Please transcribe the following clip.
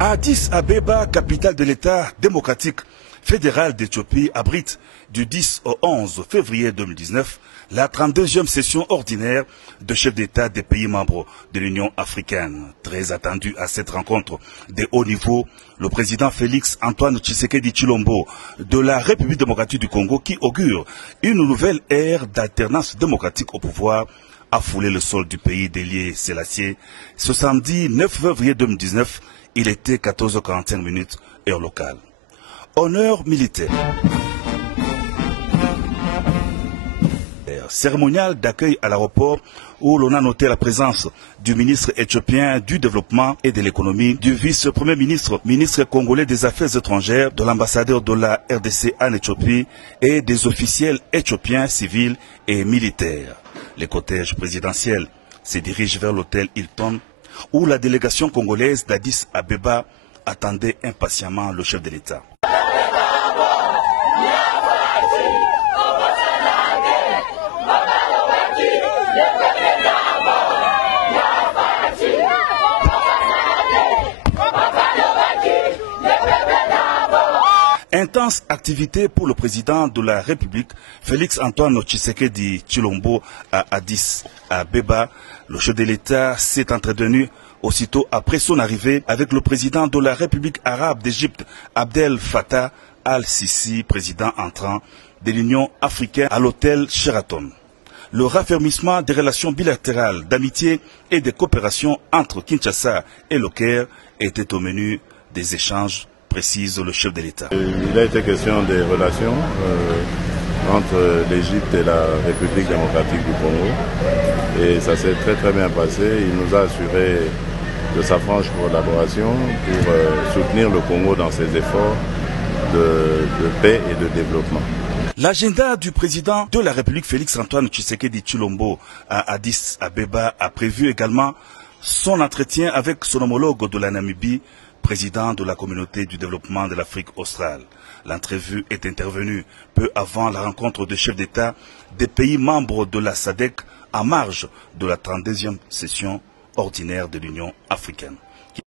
Addis Abeba, capitale de l'État démocratique fédéral d'Éthiopie, abrite du 10 au 11 février 2019 la 32e session ordinaire de chefs d'État des pays membres de l'Union africaine. Très attendu à cette rencontre de haut niveau, le président Félix Antoine Tshisekedi Tshilombo de la République démocratique du Congo, qui augure une nouvelle ère d'alternance démocratique au pouvoir, a foulé le sol du pays d'Haïlé Sélassié. Ce samedi 9 février 2019, il était 14h45 heure locale. Honneur militaire. Cérémonial d'accueil à l'aéroport où l'on a noté la présence du ministre éthiopien du développement et de l'économie, du vice-premier ministre, ministre congolais des affaires étrangères, de l'ambassadeur de la RDC en Éthiopie et des officiels éthiopiens civils et militaires. Le cortège présidentiel se dirige vers l'hôtel Hilton où la délégation congolaise d'Addis Abeba attendait impatiemment le chef de l'État. Intense activité pour le président de la République, Félix Antoine Tshisekedi Tshilombo à Addis Abeba. Le chef de l'État s'est entretenu aussitôt après son arrivée avec le président de la République arabe d'Égypte, Abdel Fattah al-Sisi, président entrant de l'Union africaine à l'hôtel Sheraton. Le raffermissement des relations bilatérales d'amitié et de coopération entre Kinshasa et le Caire était au menu des échanges, précise le chef de l'État. Il a été question des relations entre l'Égypte et la République démocratique du Congo et ça s'est très bien passé. Il nous a assuré de sa franche collaboration pour soutenir le Congo dans ses efforts de paix et de développement. L'agenda du président de la République Félix Antoine Tshisekedi Tshilombo à Addis Abeba a prévu également son entretien avec son homologue de la Namibie, président de la communauté du développement de l'Afrique australe. L'entrevue est intervenue peu avant la rencontre des chefs d'État des pays membres de la SADC en marge de la 32e session ordinaire de l'Union africaine.